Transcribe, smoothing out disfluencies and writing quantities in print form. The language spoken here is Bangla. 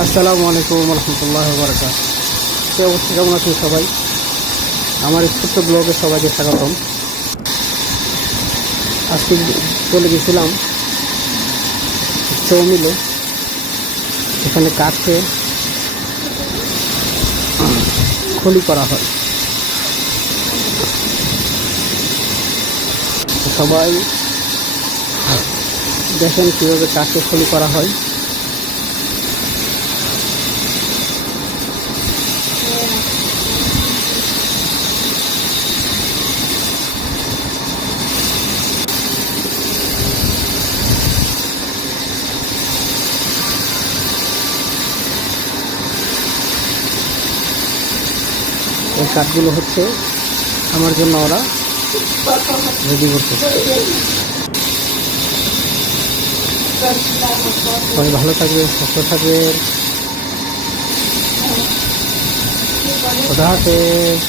আসসালামু আলাইকুম রহমতুল্লাহ বারাকাত। সে অবশ্যই কেমন আছেন সবাই? আমার এই ছোট্ট ব্লগে সবাইকে স্বাগতম। আজকে চলে গেছিলাম চৌমিলে, এখানে কাঠে খলি করা হয়। সবাই দেখেন কীভাবে কাঠে খলি করা হয়। এই কাঠগুলো হচ্ছে আমার জন্য ওরা রেডি করতে। সবাই ভালো থাকবে, সুস্থ থাকবে। খোদা হাফেজ।